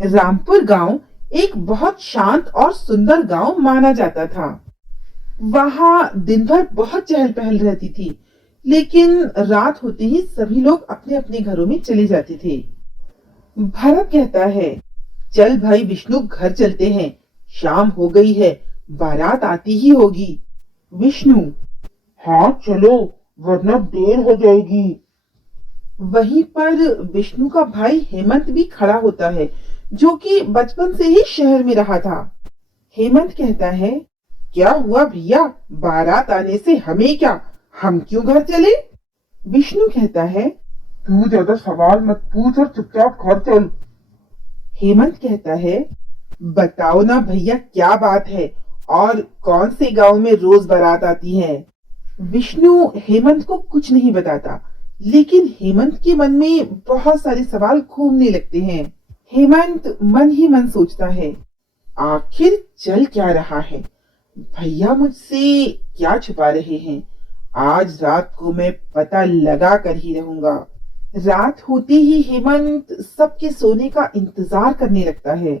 रामपुर गांव एक बहुत शांत और सुंदर गांव माना जाता था। वहां दिन भर बहुत चहल पहल रहती थी, लेकिन रात होते ही सभी लोग अपने अपने घरों में चले जाते थे। भरत कहता है, चल भाई विष्णु, घर चलते हैं। शाम हो गई है, बारात आती ही होगी। विष्णु, हाँ चलो, वरना देर हो जाएगी। वहीं पर विष्णु का भाई हेमंत भी खड़ा होता है, जो कि बचपन से ही शहर में रहा था। हेमंत कहता है, क्या हुआ भैया, बारात आने से हमें क्या, हम क्यों घर चले? विष्णु कहता है, तू ज्यादा सवाल मत पूछ और चुपचाप घर चल। हेमंत कहता है, बताओ ना भैया, क्या बात है और कौन से गांव में रोज बारात आती है? विष्णु हेमंत को कुछ नहीं बताता, लेकिन हेमंत के मन में बहुत सारे सवाल घूमने लगते हैं। हेमंत मन ही मन सोचता है, आखिर चल क्या रहा है? भैया मुझसे क्या छुपा रहे हैं? आज रात को मैं पता लगा कर ही रहूंगा। रात होते ही हेमंत सबके सोने का इंतजार करने लगता है,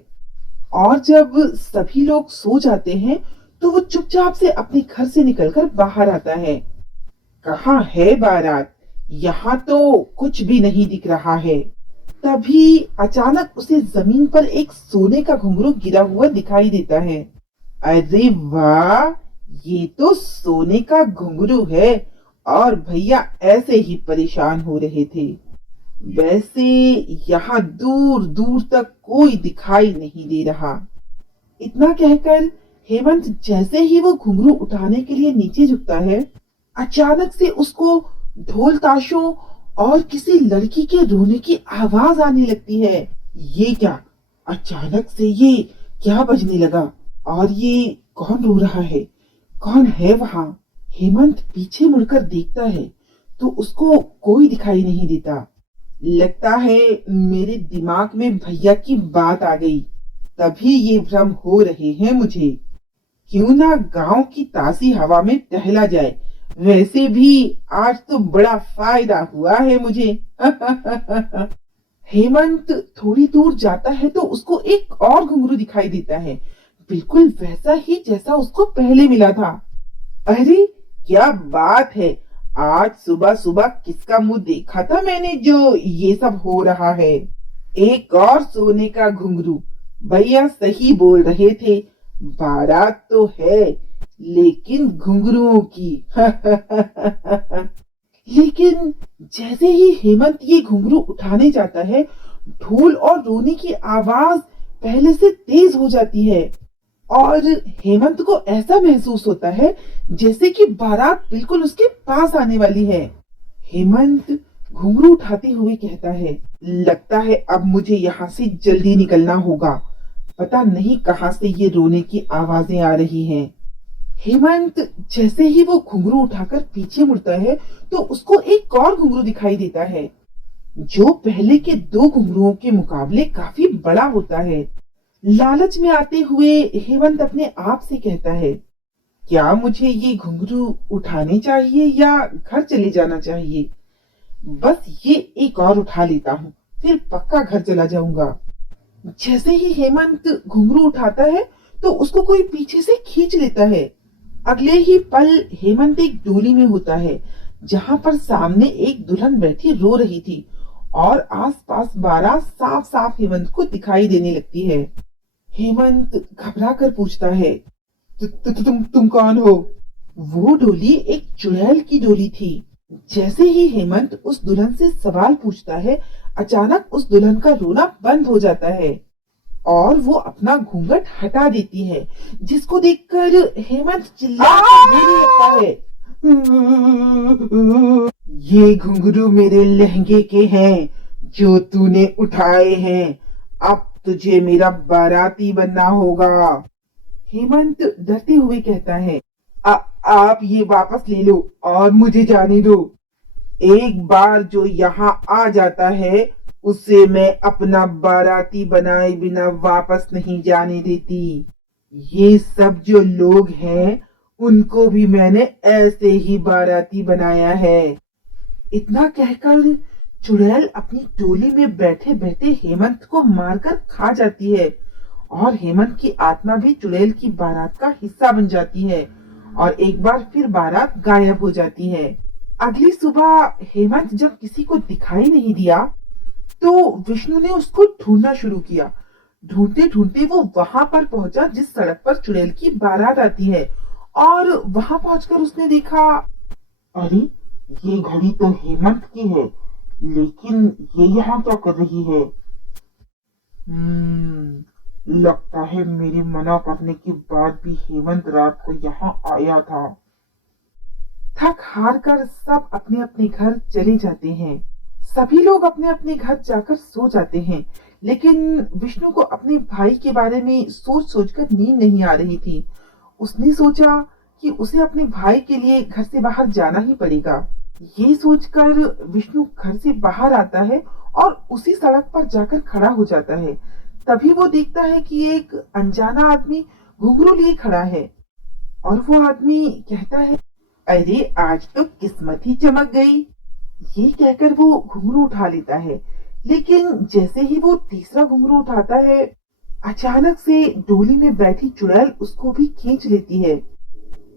और जब सभी लोग सो जाते हैं तो वो चुपचाप से अपने घर से निकलकर बाहर आता है। कहाँ है बारात? यहाँ तो कुछ भी नहीं दिख रहा है। तभी अचानक उसे जमीन पर एक सोने का घुंघरू गिरा हुआ दिखाई देता है। अरे वाह, ये तो सोने का घुंघरू है। और भैया ऐसे ही परेशान हो रहे थे। वैसे यहाँ दूर दूर तक कोई दिखाई नहीं दे रहा। इतना कहकर हेमंत जैसे ही वो घुंघरू उठाने के लिए नीचे झुकता है, अचानक से उसको ढोल ताशों और किसी लड़की के रोने की आवाज आने लगती है। ये क्या, अचानक से ये क्या बजने लगा? और ये कौन रो रहा है? कौन है वहां? हेमंत पीछे मुड़कर देखता है तो उसको कोई दिखाई नहीं देता। लगता है मेरे दिमाग में भैया की बात आ गई, तभी ये भ्रम हो रहे हैं मुझे। क्यों ना गांव की ताजी हवा में टहला जाए, वैसे भी आज तो बड़ा फायदा हुआ है मुझे। हेमंत थोड़ी दूर जाता है तो उसको एक और घुंघरू दिखाई देता है, बिल्कुल वैसा ही जैसा उसको पहले मिला था। अरे क्या बात है, आज सुबह सुबह किसका मुंह देखा था मैंने जो ये सब हो रहा है? एक और सोने का घुंघरू। भैया सही बोल रहे थे, बारात तो है लेकिन घुंघरुओं की। लेकिन जैसे ही हेमंत ये घुंघरू उठाने जाता है, ढोल और रोने की आवाज पहले से तेज हो जाती है, और हेमंत को ऐसा महसूस होता है जैसे कि बारात बिल्कुल उसके पास आने वाली है। हेमंत घुंघरू उठाते हुए कहता है, लगता है अब मुझे यहाँ से जल्दी निकलना होगा। पता नहीं कहाँ से ये रोने की आवाजें आ रही हैं। हेमंत जैसे ही वो घुंघरू उठाकर पीछे मुड़ता है तो उसको एक और घुंघरू दिखाई देता है, जो पहले के दो घुंघरुओं के मुकाबले काफी बड़ा होता है। लालच में आते हुए हेमंत अपने आप से कहता है, क्या मुझे ये घुंघरू उठाने चाहिए या घर चले जाना चाहिए? बस ये एक और उठा लेता हूँ, फिर पक्का घर चला जाऊंगा। जैसे ही हेमंत घुंघरू उठाता है तो उसको कोई पीछे से खींच लेता है। अगले ही पल हेमंत एक डोली में होता है, जहां पर सामने एक दुल्हन बैठी रो रही थी, और आसपास बारात साफ साफ हेमंत को दिखाई देने लगती है। हेमंत घबरा कर पूछता है, तुम कौन हो? वो डोली एक चुड़ैल की डोली थी। जैसे ही हेमंत उस दुल्हन से सवाल पूछता है, अचानक उस दुल्हन का रोना बंद हो जाता है और वो अपना घूंघट हटा देती है, जिसको देखकर हेमंत चिल्लाकर रोने लगता है। ये घुंघरू मेरे लहंगे के हैं जो तूने उठाए हैं, अब तुझे मेरा बाराती बनना होगा। हेमंत डरते हुए कहता है, आप ये वापस ले लो और मुझे जाने दो। एक बार जो यहाँ आ जाता है उसे मैं अपना बाराती बनाए बिना वापस नहीं जाने देती। ये सब जो लोग हैं उनको भी मैंने ऐसे ही बाराती बनाया है। इतना कहकर चुड़ैल अपनी टोली में बैठे बैठे हेमंत को मारकर खा जाती है और हेमंत की आत्मा भी चुड़ैल की बारात का हिस्सा बन जाती है और एक बार फिर बारात गायब हो जाती है। अगली सुबह हेमंत जब किसी को दिखाई नहीं दिया तो विष्णु ने उसको ढूंढना शुरू किया। ढूंढते ढूंढते वो वहां पर पहुंचा जिस सड़क पर चुड़ैल की बारात आती है और वहां पहुंचकर उसने देखा, अरे ये घड़ी तो हेमंत की है, लेकिन ये यहाँ क्या कर रही है? लगता है मेरे मना करने के बाद भी हेमंत रात को यहाँ आया था। थक हार कर सब अपने अपने घर चले जाते हैं। सभी लोग अपने अपने घर जाकर सो जाते हैं, लेकिन विष्णु को अपने भाई के बारे में सोच सोचकर नींद नहीं आ रही थी। उसने सोचा कि उसे अपने भाई के लिए घर से बाहर जाना ही पड़ेगा। ये सोचकर विष्णु घर से बाहर आता है और उसी सड़क पर जाकर खड़ा हो जाता है। तभी वो देखता है कि एक अनजाना आदमी घुंघरू लिए खड़ा है और वो आदमी कहता है, अरे आज तो किस्मत ही चमक गई। ये कहकर वो घुंघरू उठा लेता है, लेकिन जैसे ही वो तीसरा घुंघरू उठाता है, अचानक से डोली में बैठी चुड़ैल उसको भी खींच लेती है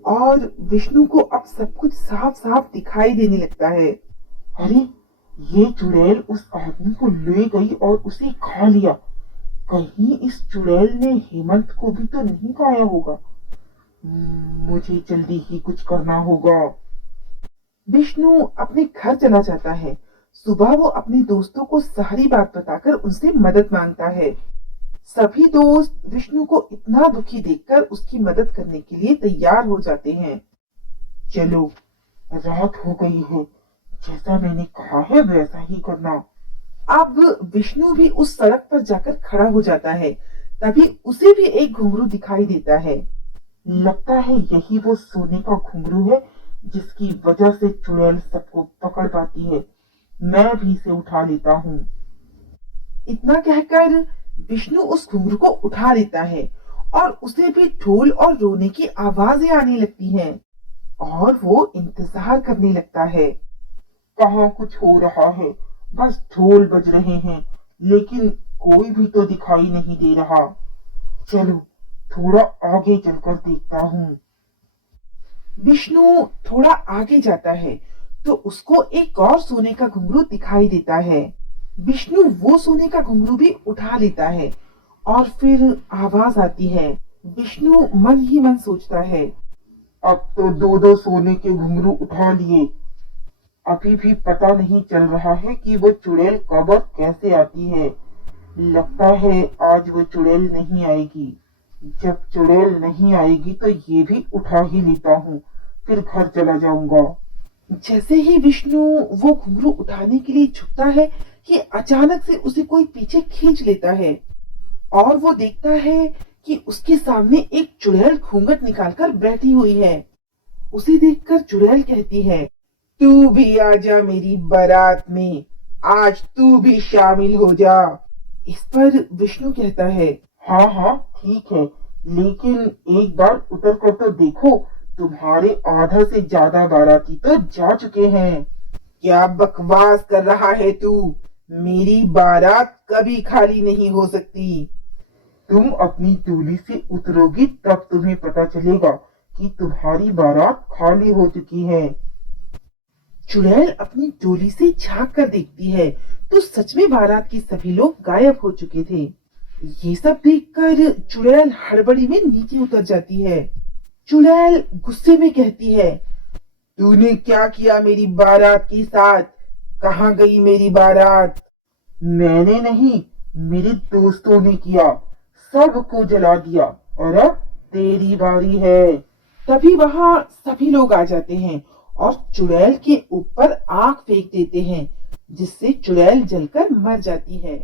और विष्णु को अब सब कुछ साफ साफ दिखाई देने लगता है। अरे ये चुड़ैल उस आदमी को ले गई और उसे खा लिया। कहीं इस चुड़ैल ने हेमंत को भी तो नहीं खाया होगा। मुझे जल्दी ही कुछ करना होगा। विष्णु अपने घर चला जाता है। सुबह वो अपने दोस्तों को सारी बात बताकर उनसे मदद मांगता है। सभी दोस्त विष्णु को इतना दुखी देखकर उसकी मदद करने के लिए तैयार हो जाते हैं। चलो, रात हो गई है, जैसा मैंने कहा है वैसा ही करना। अब विष्णु भी उस सड़क पर जाकर खड़ा हो जाता है। तभी उसे भी एक घुंघरू दिखाई देता है। लगता है यही वो सोने का घुंघरू है जिसकी वजह से चुड़ैल सबको पकड़ पाती है। मैं भी इसे उठा लेता हूँ। इतना कहकर विष्णु उस घुंघरू को उठा लेता है और उसे भी ढोल और रोने की आवाजें आने लगती हैं और वो इंतजार करने लगता है। कहाँ कुछ हो रहा है, बस ढोल बज रहे हैं, लेकिन कोई भी तो दिखाई नहीं दे रहा। चलो थोड़ा आगे चलकर देखता हूँ। विष्णु थोड़ा आगे जाता है तो उसको एक और सोने का घुंघरू दिखाई देता है। विष्णु वो सोने का घुंघरू भी उठा लेता है और फिर आवाज आती है। विष्णु मन ही मन सोचता है, अब तो दो दो सोने के घुंघरू उठा लिए, अभी भी पता नहीं चल रहा है कि वो चुड़ैल कब और कैसे आती है। लगता है आज वो चुड़ैल नहीं आएगी। जब चुड़ैल नहीं आएगी तो ये भी उठा ही लेता हूँ, फिर घर चला जाऊंगा। जैसे ही विष्णु वो घुंघरू उठाने के लिए झुकता है कि अचानक से उसे कोई पीछे खींच लेता है और वो देखता है कि उसके सामने एक चुड़ैल घूंघट निकालकर बैठी हुई है। उसे देखकर चुड़ैल कहती है, तू भी आजा मेरी बारात में, आज तू भी शामिल हो जा। इस पर विष्णु कहता है, हाँ हाँ ठीक है, लेकिन एक बार उतर कर तो देखो, तुम्हारे आधा से ज्यादा बाराती तो जा चुके हैं। क्या बकवास कर रहा है तू? मेरी बारात कभी खाली नहीं हो सकती। तुम अपनी डोली से उतरोगी तब तुम्हें पता चलेगा कि तुम्हारी बारात खाली हो चुकी है। चुड़ैल अपनी डोली से झांक कर देखती है तो सच में बारात के सभी लोग गायब हो चुके थे। ये सब देखकर चुड़ैल हड़बड़ी में नीचे उतर जाती है। चुड़ैल गुस्से में कहती है, तूने क्या किया मेरी बारात के साथ? कहाँ गई मेरी बारात? मैंने नहीं, मेरे दोस्तों ने किया, सबको जला दिया और अब तेरी बारी है। तभी वहां सभी लोग आ जाते हैं और चुड़ैल के ऊपर आग फेंक देते हैं, जिससे चुड़ैल जलकर मर जाती है।